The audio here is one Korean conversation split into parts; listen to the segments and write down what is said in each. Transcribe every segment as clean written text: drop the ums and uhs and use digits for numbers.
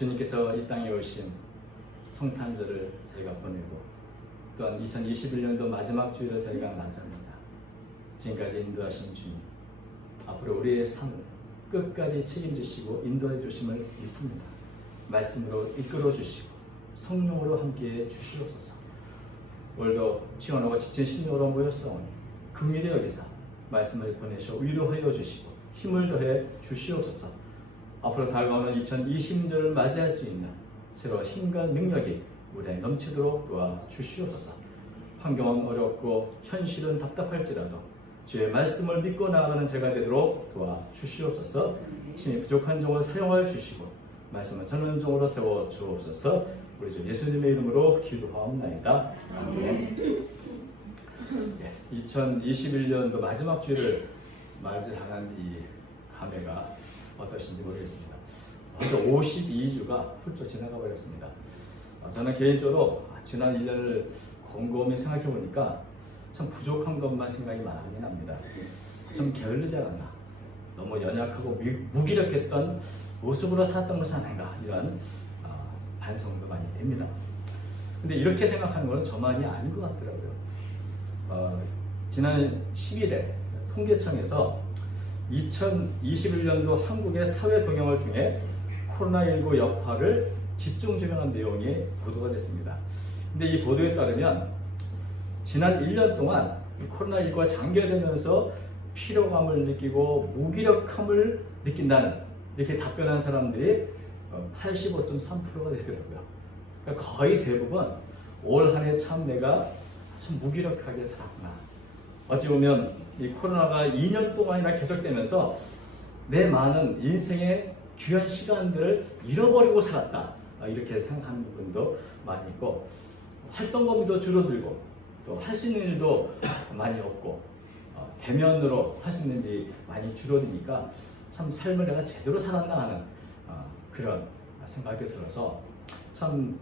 주님께서 이 땅에 오신 성탄절을 저희가 보내고 또한 2021년도 마지막 주일을 저희가 맞이합니다. 지금까지 인도하신 주님, 앞으로 우리의 삶을 끝까지 책임지시고 인도해 주심을 믿습니다. 말씀으로 이끌어 주시고 성령으로 함께해 주시옵소서. 오늘도 피곤하고 지친 심령으로 모였사오니 긍휼히 여기사 말씀을 보내셔 위로하여 주시고 힘을 더해 주시옵소서. 앞으로 다가오는 2020년을 맞이할 수 있는 새로운 힘과 능력이 우리에 넘치도록 도와주시옵소서. 환경은 어렵고 현실은 답답할지라도 주의 말씀을 믿고 나아가는 제가 되도록 도와주시옵소서. 힘이 부족한 종을 사용하여 주시고 말씀은 전원 종으로 세워주옵소서. 우리 주 예수님의 이름으로 기도하옵나이다. 아멘. 2021년도 마지막 주일을 맞이하는 이 감회가 어떠신지 모르겠습니다. 벌써 52주가 훌쩍 지나가 버렸습니다. 저는 개인적으로 지난 1년을 곰곰이 생각해 보니까 참 부족한 것만 생각이 많이 납니다. 좀 게을르지 않았나, 너무 연약하고 무기력했던 모습으로 살았던 것이 아닌가, 이런 반성도 많이 됩니다. 근데 이렇게 생각하는 건 저만이 아닌 것 같더라고요. 지난 10일에 통계청에서 2021년도 한국의 사회 동향을 통해 코로나19 여파를 집중 조명한 내용이 보도가 됐습니다. 근데 이 보도에 따르면 지난 1년 동안 코로나19가 장기화되면서 피로감을 느끼고 무기력함을 느낀다는, 이렇게 답변한 사람들이 85.3%가 되더라고요. 그러니까 거의 대부분 올 한 해 참 내가 참 무기력하게 살았구나. 어찌 보면 이 코로나가 2년 동안이나 계속되면서 내 많은 인생의 귀한 시간들을 잃어버리고 살았다, 이렇게 생각하는 분도 많이 있고, 활동 범위도 줄어들고 또 할 수 있는 일도 많이 없고 대면으로 할 수 있는 일이 많이 줄어드니까 참 삶을 내가 제대로 살았나 하는 그런 생각이 들어서 참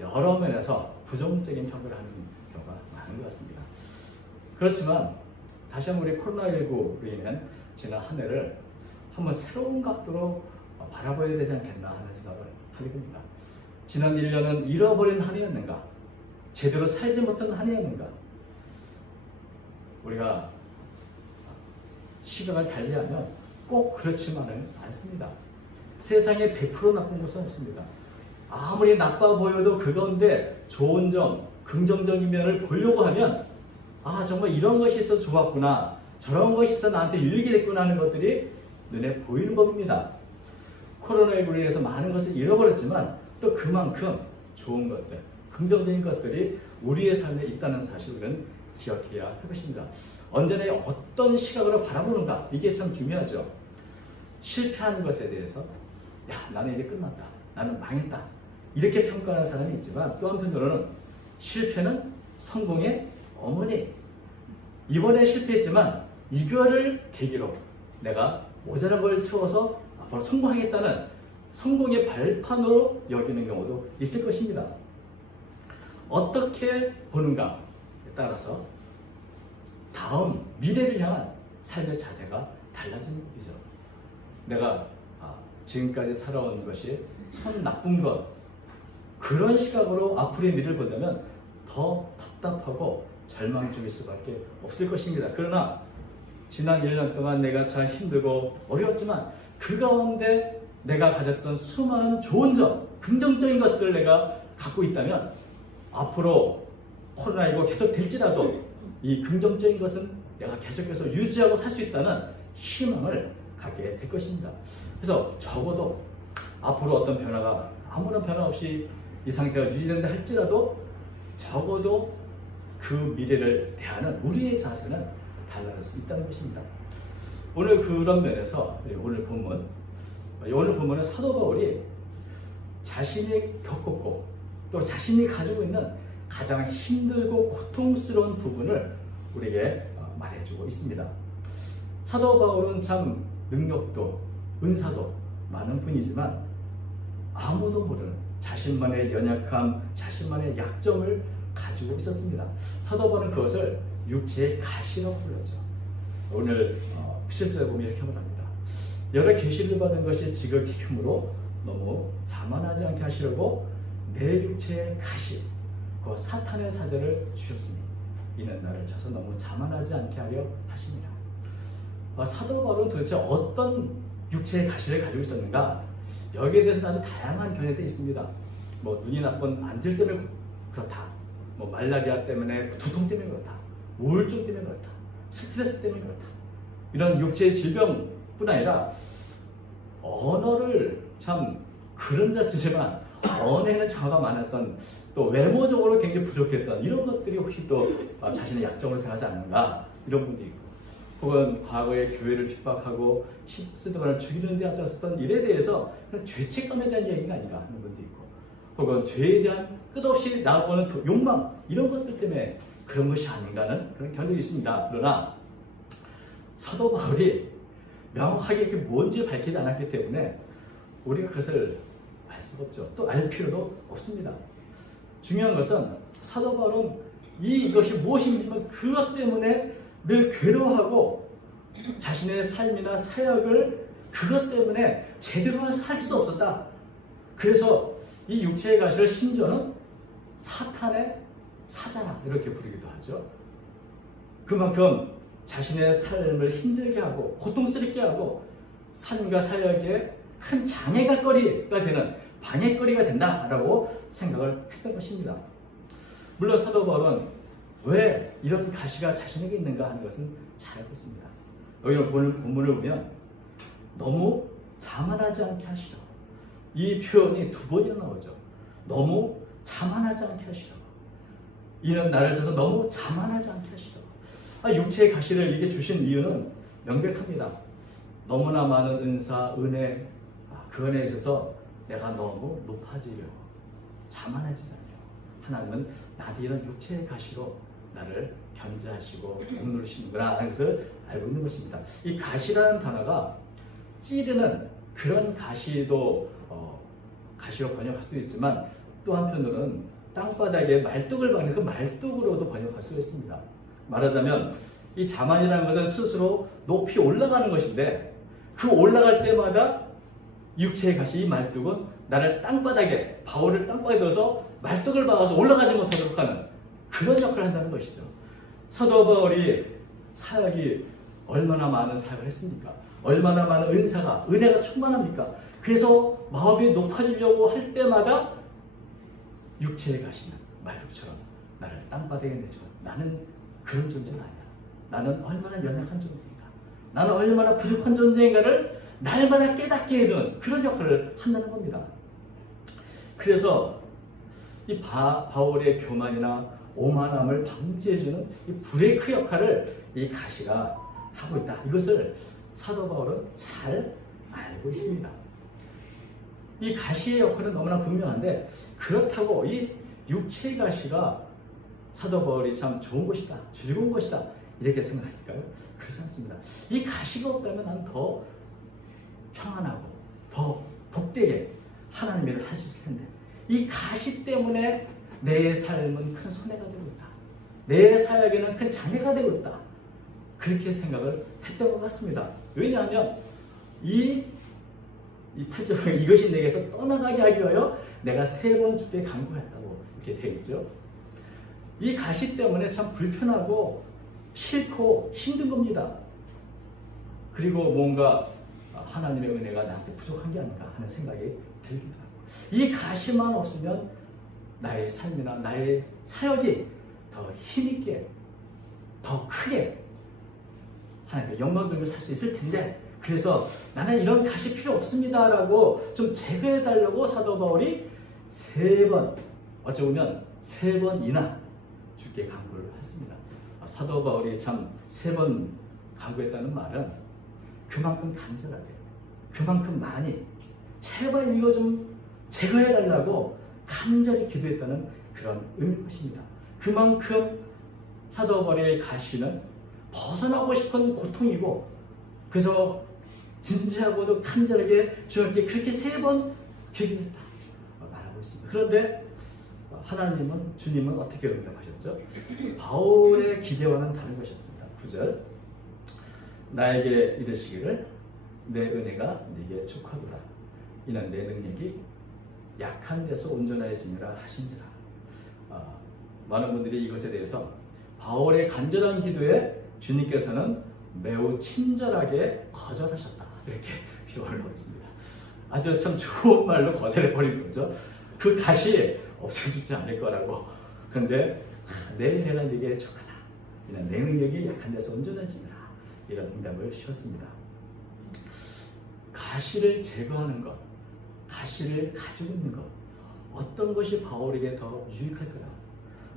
여러 면에서 부정적인 평가를 하는 경우가 많은 것 같습니다. 그렇지만 다시 한번 우리 코로나19로 인한 지난 한 해를 한번 새로운 각도로 바라봐야 되지 않겠나 하는 생각을 하게 됩니다. 지난 1년은 잃어버린 한 해였는가? 제대로 살지 못한 한 해였는가? 우리가 시각을 달리하면 꼭 그렇지만은 않습니다. 세상에 100% 나쁜 것은 없습니다. 아무리 나빠 보여도 그 가운데 좋은 점, 긍정적인 면을 보려고 하면 정말 이런 것이 있어서 좋았구나, 저런 것이 있어서 나한테 유익이 됐구나 하는 것들이 눈에 보이는 법입니다. 코로나19로 인해서 많은 것을 잃어버렸지만 또 그만큼 좋은 것들, 긍정적인 것들이 우리의 삶에 있다는 사실을 기억해야 할 것입니다. 언제나 어떤 시각으로 바라보는가, 이게 참 중요하죠. 실패한 것에 대해서 나는 이제 끝났다, 나는 망했다, 이렇게 평가하는 사람이 있지만 또 한편으로는 실패는 성공의 어머니, 이번에 실패했지만 이거를 계기로 내가 모자란 걸 채워서 앞으로 성공하겠다는 성공의 발판으로 여기는 경우도 있을 것입니다. 어떻게 보는가에 따라서 다음 미래를 향한 삶의 자세가 달라지는 것이죠. 내가 지금까지 살아온 것이 참 나쁜 것, 그런 시각으로 앞으로의 미래를 본다면 더 답답하고 절망적일 수밖에 없을 것입니다. 그러나 지난 1년 동안 내가 참 힘들고 어려웠지만 그 가운데 내가 가졌던 수많은 좋은 점, 긍정적인 것들을 내가 갖고 있다면 앞으로 코로나19 계속 될지라도 이 긍정적인 것은 내가 계속해서 유지하고 살 수 있다는 희망을 갖게 될 것입니다. 그래서 적어도 앞으로 어떤 변화가 아무런 변화 없이 이 상태가 유지된다 할지라도 적어도 그 미래를 대하는 우리의 자세는 달라질 수 있다는 것입니다. 오늘 그런 면에서 오늘 본문은 사도 바울이 자신이 겪었고 또 자신이 가지고 있는 가장 힘들고 고통스러운 부분을 우리에게 말해주고 있습니다. 사도 바울은 참 능력도 은사도 많은 분이지만 아무도 모르는 자신만의 연약함, 자신만의 약점을 가지고 있었습니다. 사도 바울은 그것을 육체의 가시라고 불렀죠. 오늘 7절에 보면 이렇게 말합니다. 여러 계시를 받은 것이 지극히 흠으로 너무 자만하지 않게 하시려고 내 육체의 가시, 그 사탄의 사자를 주셨으니 이는 나를 쳐서 너무 자만하지 않게 하려 하십니다. 사도 바울은 도대체 어떤 육체의 가시를 가지고 있었는가? 여기에 대해서는 아주 다양한 견해들이 있습니다. 뭐 눈이 나쁜 안질 때문에 그렇다, 뭐 말라리아 때문에, 두통 때문에 그렇다, 우울증 때문에 그렇다, 스트레스 때문에 그렇다, 이런 육체의 질병뿐 아니라 언어를 참 그런 자 쓰지만 언어에는 장애가 많았던, 또 외모적으로 굉장히 부족했던 이런 것들이 혹시 또 자신의 약점으로 생각하지 않는가, 이런 분도 있고, 혹은 과거에 교회를 핍박하고 스데반을 죽이는 데 앞장섰던 일에 대해서 그런 죄책감에 대한 얘기가 아닌가 하는 분도 있고, 혹은 죄에 대한 끝없이 나아가는 욕망, 이런 것들 때문에 그런 것이 아닌가 하는 그런 견해도 있습니다. 그러나 사도 바울이 명확하게 이렇게 뭔지 밝히지 않았기 때문에 우리가 그것을 알 수가 없죠. 또 알 필요도 없습니다. 중요한 것은 사도 바울은 이것이 무엇인지만 그것 때문에 늘 괴로워하고 자신의 삶이나 사역을 그것 때문에 제대로 할 수 없었다. 그래서 이 육체의 가시를 심지어는 사탄의 사자라 이렇게 부르기도 하죠. 그만큼 자신의 삶을 힘들게 하고 고통스럽게 하고 삶과 사역에 큰 장애거리가 되는 방해거리가 된다라고 생각을 했던 것입니다. 물론 사도 바울은 왜 이런 가시가 자신에게 있는가 하는 것은 잘 알고 있습니다. 여기 본문을 보면 너무 자만하지 않게 하시라고, 이 표현이 2번이나 나오죠. 너무 자만하지 않게 하시라고, 이는 나를 쳐서 너무 자만하지 않게 하시라고. 육체의 가시를 이게 주신 이유는 명백합니다. 너무나 많은 은사, 은혜, 그 은혜에 있어서 내가 너무 높아지려고, 자만해지지 않으려고 하나님은 나한테 이런 육체의 가시로 나를 견제하시고 억누르시는구나 하는 것을 알고 있는 것입니다. 이 가시라는 단어가 찌르는 그런 가시도 가시로 번역할 수도 있지만, 또 한편으로는 땅바닥에 말뚝을 박는 그 말뚝으로도 번역할 수 있습니다. 말하자면 이 자만이라는 것은 스스로 높이 올라가는 것인데, 그 올라갈 때마다 육체의 가시, 이 말뚝은 나를 땅바닥에, 바울을 땅바닥에 넣어서 말뚝을 박아서 올라가지 못하도록 하는 그런 역할을 한다는 것이죠. 사도 바울이 사역이 얼마나 많은 사역을 했습니까? 얼마나 많은 은혜가 충만합니까? 그래서 마음이 높아지려고 할 때마다 육체의 가시는 말뚝처럼 나를 땅바닥에 내줘. 나는 그런 존재가 아니야. 나는 얼마나 연약한 존재인가, 나는 얼마나 부족한 존재인가를 날마다 깨닫게 해주는 그런 역할을 한다는 겁니다. 그래서 이 바울의 교만이나 오만함을 방지해주는 이 브레이크 역할을 이 가시가 하고 있다. 이것을 사도 바울은 잘 알고 있습니다. 이 가시의 역할은 너무나 분명한데, 그렇다고 이 육체의 가시가 사도 바울이 참 좋은 것이다, 즐거운 것이다, 이렇게 생각했을까요? 그렇지 않습니다. 이 가시가 없다면 난 더 평안하고 더 복되게 하나님의 일을 할 수 있을 텐데, 이 가시 때문에 내 삶은 큰 손해가 되고 있다, 내 사역에는 큰 장애가 되고 있다, 그렇게 생각을 했던 것 같습니다. 왜냐하면 이 8절에 이것이 내게서 떠나가게 하기 위하여 내가 3번 주께 간구했다고 이렇게 되어 있죠. 이 가시 때문에 참 불편하고 싫고 힘든 겁니다. 그리고 뭔가 하나님의 은혜가 나한테 부족한 게 아닌가 하는 생각이 들기도 하고, 이 가시만 없으면 나의 삶이나 나의 사역이 더 힘있게, 더 크게 하나님의 영광 돌며 살 수 있을 텐데, 그래서 나는 이런 가시 필요 없습니다 라고 좀 제거해 달라고 사도 바울이 3번, 어찌 보면 3번이나 주께 간구를 했습니다. 사도 바울이 참 3번 간구했다는 말은 그만큼 간절하게, 그만큼 많이, 제발 이거 좀 제거해 달라고 간절히 기도했다는 그런 의미인 것입니다. 그만큼 사도 바울의 가시는 벗어나고 싶은 고통이고, 그래서 진지하고도 간절하게 주님께 그렇게 3번 기도했다 말하고 있습니다. 그런데 하나님은, 주님은 어떻게 응답하셨죠? 바울의 기대와는 다른 것이었습니다. 9절, 나에게 이르시기를 내 은혜가 네게 족하도다. 이는 내 능력이 약한 데서 온전해지니라 하신지라. 많은 분들이 이것에 대해서 바울의 간절한 기도에 주님께서는 매우 친절하게 거절하셨다, 이렇게 표현을 하고 있습니다. 아주 참 좋은 말로 거절해버린 거죠. 그 가시 없어지지 않을 거라고. 그런데 내가 네게 족하다, 이는 내 능력이 약한 데서 온전해지니라, 이런 응답을 주셨습니다. 가시를 제거하는 것, 가시를 가지고 있는 것, 어떤 것이 바울에게 더 유익할까요?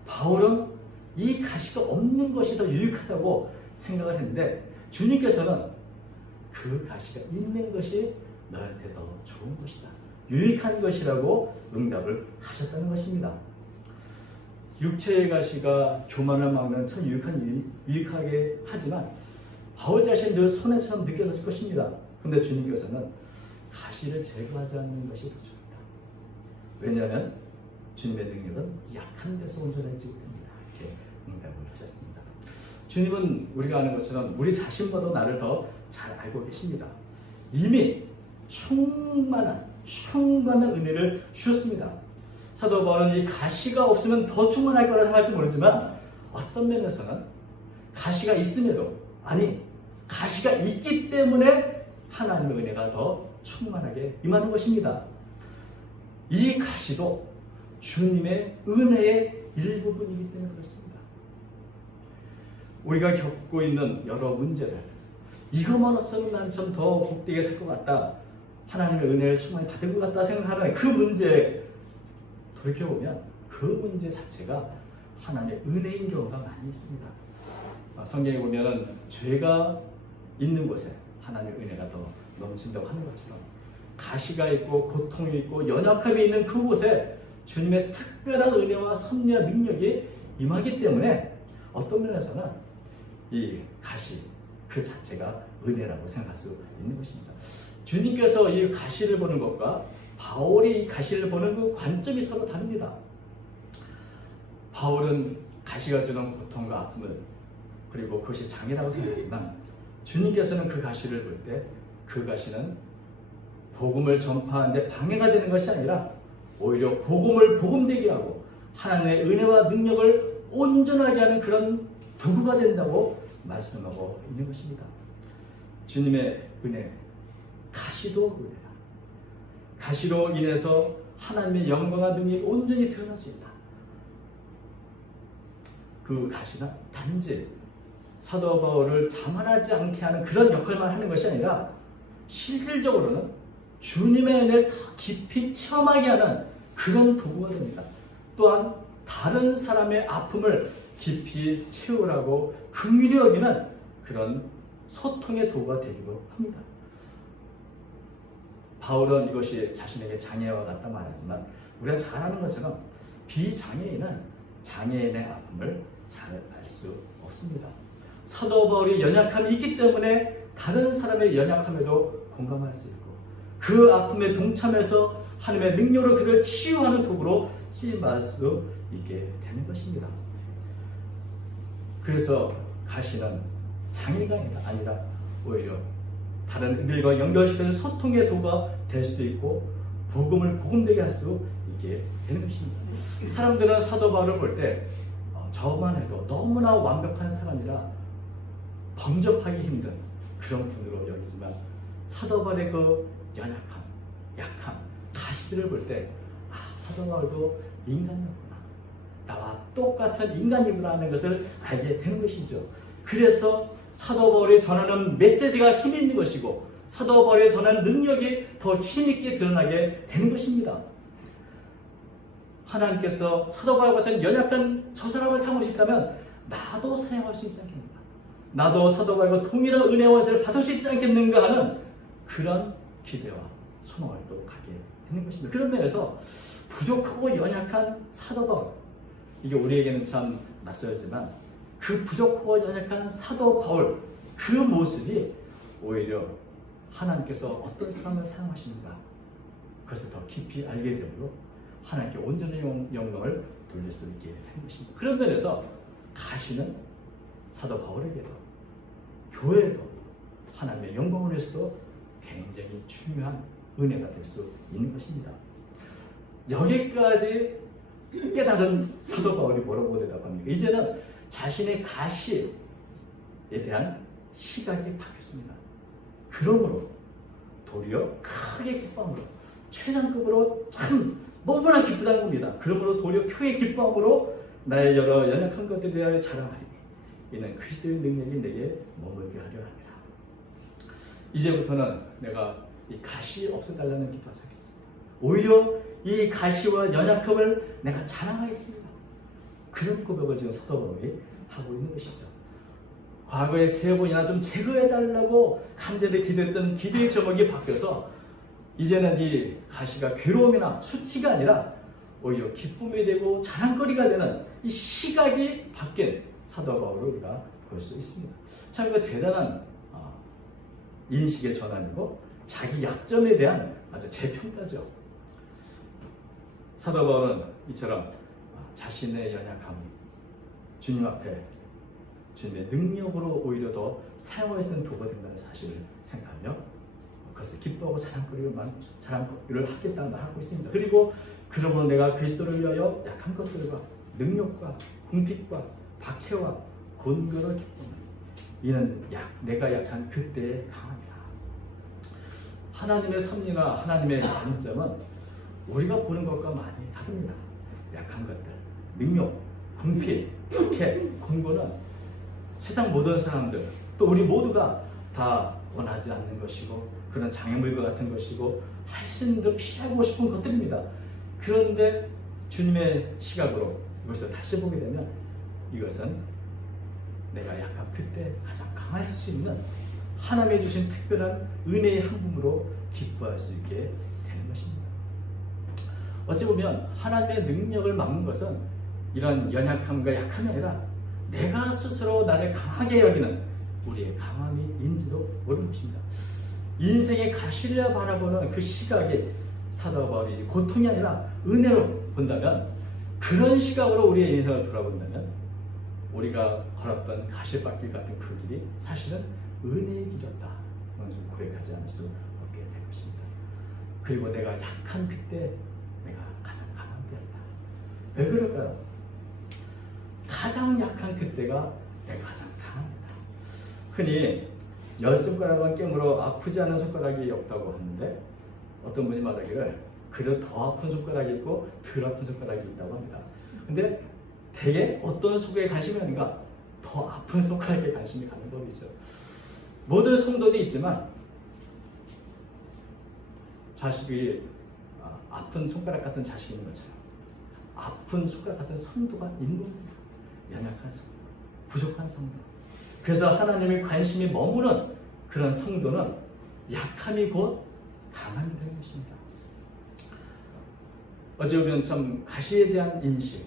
바울은 이 가시가 없는 것이 더 유익하다고 생각을 했는데 주님께서는 그 가시가 있는 것이 너한테 더 좋은 것이다, 유익한 것이라고 응답을 하셨다는 것입니다. 육체의 가시가 교만을 막는 참 유익하게 하지만 바울 자신 늘 손해처럼 느껴질 것입니다. 그런데 주님께서는 가시를 제거하지 않는 것이 더 좋다. 왜냐하면 주님의 능력은 약한 데서 온전해지기 때문이다, 이렇게 응답을 하셨습니다. 주님은 우리가 아는 것처럼 우리 자신보다 나를 더 잘 알고 계십니다. 이미 충만한 은혜를 주셨습니다. 사도 바울은 이 가시가 없으면 더 충만할 거라 생각할지 모르지만 어떤 면에서는 가시가 있음에도, 아니 가시가 있기 때문에 하나님의 은혜가 더 충만하게 임하는 것입니다. 이 가시도 주님의 은혜의 일부분이기 때문에 그렇습니다. 우리가 겪고 있는 여러 문제들, 이것만 없으면 난 좀 더 복되게 살 것 같다, 하나님의 은혜를 충만히 받을 것 같다 생각하는 그 문제 돌이켜보면 그 문제 자체가 하나님의 은혜인 경우가 많이 있습니다. 성경에 보면 죄가 있는 곳에 하나님의 은혜가 더 넘친다고 하는 것처럼 가시가 있고 고통이 있고 연약함이 있는 그곳에 주님의 특별한 은혜와 섭리와 능력이 임하기 때문에 어떤 면에서는 이 가시 그 자체가 은혜라고 생각할 수 있는 것입니다. 주님께서 이 가시를 보는 것과 바울이 이 가시를 보는 그 관점이 서로 다릅니다. 바울은 가시가 주는 고통과 아픔을, 그리고 그것이 장애라고 생각하지만 주님께서는 그 가시를 볼 때 그 가시는 복음을 전파하는데 방해가 되는 것이 아니라 오히려 복음을 복음되게 하고 하나님의 은혜와 능력을 온전하게 하는 그런 도구가 된다고 말씀하고 있는 것입니다. 주님의 은혜, 가시도 은혜다. 가시로 인해서 하나님의 영광과 능력이 온전히 드러날 수 있다. 그 가시는 단지 사도 바울을 자만하지 않게 하는 그런 역할만 하는 것이 아니라 실질적으로는 주님의 은혜를 더 깊이 체험하게 하는 그런 도구가 됩니다. 또한 다른 사람의 아픔을 깊이 채우라고 긍휼히 여기는 그런 소통의 도구가 되기도 합니다. 바울은 이것이 자신에게 장애와 같다 말하지만 우리가 잘 아는 것처럼 비장애인은 장애인의 아픔을 잘 알 수 없습니다. 사도 바울이 연약함이 있기 때문에 다른 사람의 연약함에도 공감할 수 있고 그 아픔에 동참해서 하나님의 능력으로 그를 치유하는 도구로 쓰임받을 수 있게 되는 것입니다. 그래서 가시는 장애가 아니라 오히려 다른 이들과 연결시키는 소통의 도구가 될 수도 있고 복음을 복음되게 할 수 있게 되는 것입니다. 사람들은 사도 바울을 볼 때 저만 해도 너무나 완벽한 사람이라 범접하기 힘든 그런 분으로 여기지만 사도 바울의 그 연약함, 약함, 가시들을 볼 때 사도 바울도 인간이었구나, 나와 똑같은 인간이구나 하는 것을 알게 되는 것이죠. 그래서 사도 바울이 전하는 메시지가 힘이 있는 것이고 사도 바울이 전하는 능력이 더 힘있게 드러나게 되는 것입니다. 하나님께서 사도 바울 같은 연약한 저 사람을 사용하셨다면 나도 사용할 수 있지 않겠는가, 나도 사도 바울과 동일한 은혜와 원세를 받을 수 있지 않겠는가 하는 그런 기대와 소망을 또 가게 되는 것입니다. 그런 면에서 부족하고 연약한 사도 바울, 이게 우리에게는 참 낯설지만 그 부족하고 연약한 사도 바울 그 모습이 오히려 하나님께서 어떤 사람을 사용하시는가 그것을 더 깊이 알게 되므로 하나님께 온전한 영광을 돌릴 수 있게 되는 것입니다. 그런 면에서 가시는 사도 바울에게도 교회에도 하나님의 영광을 위해서도 굉장히 중요한 은혜가 될 수 있는 것입니다. 여기까지 깨달은 사도 바울이 뭐라고 대답합니까? 이제는 자신의 가시에 대한 시각이 바뀌었습니다. 그러므로 도리어 크게 기뻐함으로 최상급으로 참 너무나 기쁘다는 겁니다. 그러므로 도리어 크게 기뻐함으로 나의 여러 연약한 것들에 대하여 자랑하리니 이는 그리스도의 능력이 내게 머물게 하려 합니다. 이제부터는 내가 이 가시 없애달라는 기도하지 않겠습니다. 오히려 이 가시와 연약함을 내가 자랑하겠습니다. 그런 고백을 지금 사도 바울이 하고 있는 것이죠. 과거에 3번이나 좀 제거해달라고 간절히 기도했던 기도의 제목이 바뀌어서 이제는 이 가시가 괴로움이나 수치가 아니라 오히려 기쁨이 되고 자랑거리가 되는 이 시각이 바뀐 사도 바울을 우리가 볼 수 있습니다. 참 이거 대단한 인식의 전환이고 자기 약점에 대한 아주 재평가죠. 사도 바울은 이처럼 자신의 연약함이 주님 앞에 주님의 능력으로 오히려 더 사용할 수 있는 도구가 된다는 사실을 생각하며 그것을 기뻐하고 자랑거리를 하겠다는 말을 하고 있습니다. 그리고 그러므로 내가 그리스도를 위하여 약한 것들과 능력과 궁핍과 박해와 곤고를 기뻐하니 이는 내가 약한 그때에 강함이라. 하나님의 섭리나 하나님의 관점은 우리가 보는 것과 많이 다릅니다. 약한 것들, 능력, 궁핍, 박해, 곤고는 세상 모든 사람들 또 우리 모두가 다 원하지 않는 것이고 그런 장애물과 같은 것이고 할 수 있는 더 피하고 싶은 것들입니다. 그런데 주님의 시각으로 이것을 다시 보게 되면 이것은 내가 약한 그때 가장 강할 수 있는 하나님이 주신 특별한 은혜의 한 분으로 기뻐할 수 있게 되는 것입니다. 어찌 보면 하나님의 능력을 막는 것은 이런 연약함과 약함이 아니라 내가 스스로 나를 강하게 여기는 우리의 강함이 인지도 모르는 것입니다. 인생의 가시를 바라보는 그 시각이 사도 바울이 고통이 아니라 은혜로 본다면 그런 시각으로 우리의 인생을 돌아본다면 우리가 걸었던 가시밭길 같은 그 길이 사실은 은혜의 길이었다. 그런 고백하지 않을 수 없게 될 것입니다. 그리고 내가 약한 그때 내가 가장 강한 때였다. 왜 그럴까요? 가장 약한 그때가 내가 가장 강한 때다. 흔히 10손가락은 깨물어 아프지 않은 손가락이 없다고 하는데 어떤 분이 말하기를 그래도 더 아픈 손가락이 있고 덜 아픈 손가락이 있다고 합니다. 근데 대개 어떤 속에 관심이 가는가? 더 아픈 손가락에 관심이 가는 법이죠. 모든 성도도 있지만 자식이 아픈 손가락 같은 자식이 있는 것처럼 아픈 손가락 같은 성도가 있는 겁니다. 연약한 성도, 부족한 성도. 그래서 하나님의 관심이 머무는 그런 성도는 약함이 곧 강함이 되는 것입니다. 어찌 보면 참 가시에 대한 인식,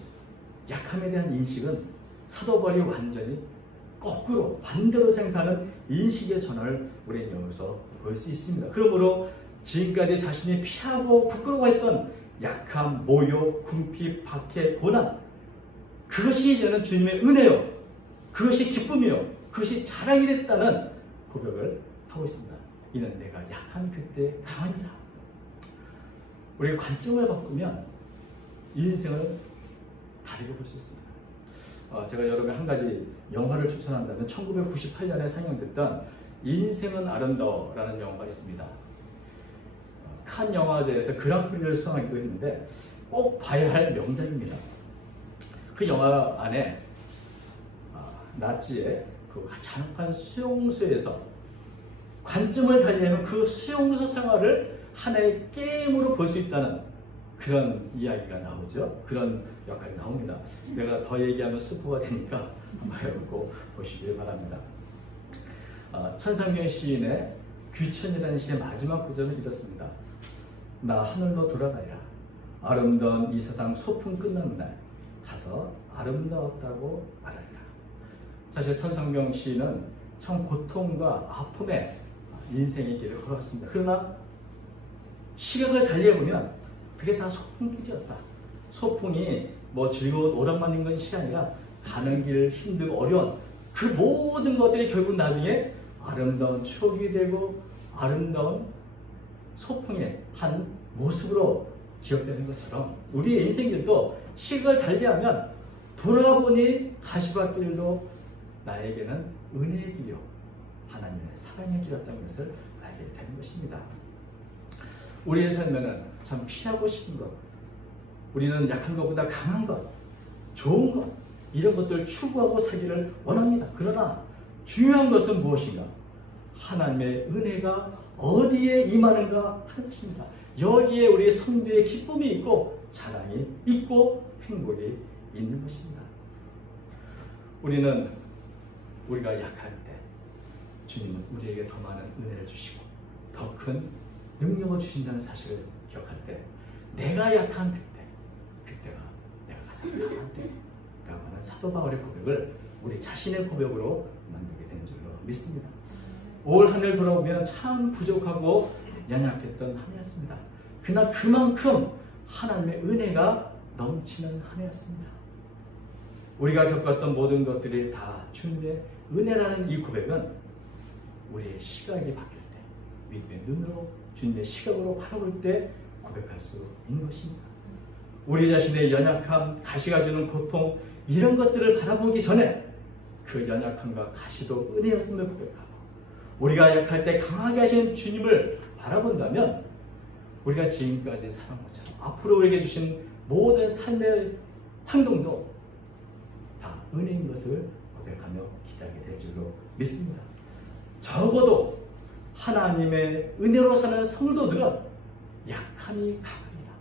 약함에 대한 인식은 사도 바울이 완전히 거꾸로 반대로 생각하는 인식의 전환을 우리는 여기서 볼 수 있습니다. 그러므로 지금까지 자신이 피하고 부끄러워했던 약함, 모욕, 궁핍, 박해, 고난 그것이 이제는 주님의 은혜요, 그것이 기쁨이요, 그것이 자랑이 됐다는 고백을 하고 있습니다. 이는 내가 약한 그때 강함이라. 우리가 관점을 바꾸면 인생을 다르게 볼 수 있습니다. 제가 여러분에 한 가지 영화를 추천한다면 1998년에 상영됐던 인생은 아름다워라는 영화가 있습니다. 칸 영화제에서 그랑프리를 수상하기도 했는데 꼭 봐야 할 명작입니다. 그 영화 안에 나치의 그 잔혹한 수용소에서 관점을 달리하면 그 수용소 생활을 하나의 게임으로 볼 수 있다는 그런 이야기가 나오죠. 그런 역할이 나옵니다. 내가 더 얘기하면 스포가 되니까 한번 읽고 보시길 바랍니다. 천상경 시인의 귀천이라는 시의 마지막 구절은 이렇습니다. 나 하늘로 돌아가야 아름다운 이 세상 소풍 끝나는 날 가서 아름다웠다고 말하리라. 사실 천상경 시인은 참 고통과 아픔의 인생의 길을 걸어왔습니다. 그러나 시각을 달리해보면 그게 다 소풍길이었다. 소풍이 뭐 즐거운 오락만 있는 것이 아니라 가는 길 힘들고 어려운 그 모든 것들이 결국 나중에 아름다운 추억이 되고 아름다운 소풍의 한 모습으로 기억되는 것처럼 우리의 인생길도 시각을 달리하면 돌아보니 가시밭길도 나에게는 은혜의 길이요 하나님의 사랑의 길이었다는 것을 알게 되는 것입니다. 우리의 삶에는 참 피하고 싶은 것, 우리는 약한 것보다 강한 것, 좋은 것, 이런 것들을 추구하고 살기를 원합니다. 그러나 중요한 것은 무엇인가? 하나님의 은혜가 어디에 임하는가 하는 것입니다. 여기에 우리의 성도의 기쁨이 있고 자랑이 있고 행복이 있는 것입니다. 우리가 약할 때 주님은 우리에게 더 많은 은혜를 주시고 더 큰 능력을 주신다는 사실을 기억할 때 내가 약한 그때가 내가 가장 강한 때라고 하는 사도 바울의 고백을 우리 자신의 고백으로 만들게 되는 줄로 믿습니다. 올 한 해를 돌아보면 참 부족하고 연약했던 한 해였습니다. 그러나 그만큼 하나님의 은혜가 넘치는 한 해였습니다. 우리가 겪었던 모든 것들이 다 주님의 은혜라는 이 고백은 우리의 시각이 바뀔 때, 믿음의 눈으로 주님의 시각으로 바라볼 때 고백할 수 있는 것입니다. 우리 자신의 연약함, 가시가 주는 고통, 이런 것들을 바라보기 전에 그 연약함과 가시도 은혜였음을 고백하고 우리가 약할 때 강하게 하시는 주님을 바라본다면 우리가 지금까지 살아온 것처럼 앞으로 우리에게 주신 모든 삶의 환경도 다 은혜인 것을 고백하며 기대하게 될 줄로 믿습니다. 적어도 하나님의 은혜로 사는 성도들은 약함이 강합니다.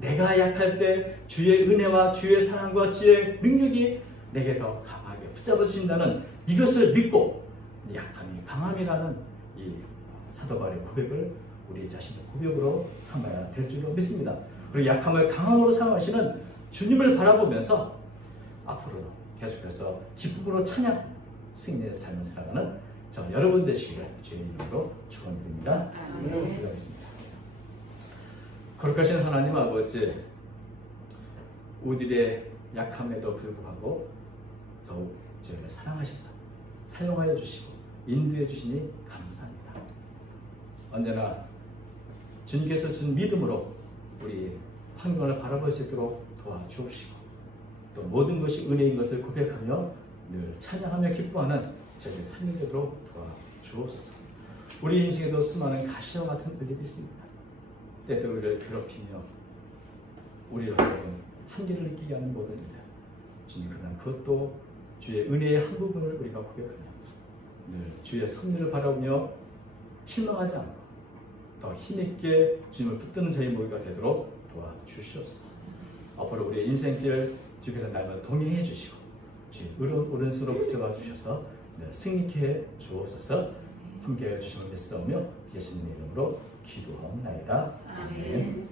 내가 약할 때 주의 은혜와 주의 사랑과 지혜의 능력이 내게 더 강하게 붙잡아 주신다는 이것을 믿고 약함이 강함이라는 이 사도 바울의 고백을 우리 자신의 고백으로 삼아야 될 줄로 믿습니다. 그리고 약함을 강함으로 사용하시는 주님을 바라보면서 앞으로도 계속해서 기쁨으로 찬양 승리의 삶을 살아가는 저 여러분 되시기를 주의 이름으로 축원드립니다. 기도하겠습니다. 거룩하신 하나님 아버지, 우리의 약함에도 불구하고 더욱 저희를 사랑하셔서 사용하여 주시고 인도해 주시니 감사합니다. 언제나 주님께서 준 믿음으로 우리 환경을 바라볼 수 있도록 도와주옵시고 또 모든 것이 은혜인 것을 고백하며 늘 찬양하며 기뻐하는 저희의 삶이 되도록 도와주옵소서. 우리 인생에도 수많은 가시와 같은 일들이 있습니다. 때때로 우리를 괴롭히며 우리를 한계를 느끼게 하는 모든 일들, 주님, 그러나 그것도 주의 은혜의 한 부분을 우리가 고백하며 늘 주의 섭리를 바라보며 실망하지 않고 더 힘있게 주님을 붙드는 저희 모두가 되도록 도와주시옵소서. 앞으로 우리의 인생길 주께서 날마다 동행해 주시고 주의 오른손으로 붙잡아 주셔서 승리케 해 주옵소서. 함께해 주심을 믿사오며 예수님의 이름으로 기도하옵나이다. 아멘.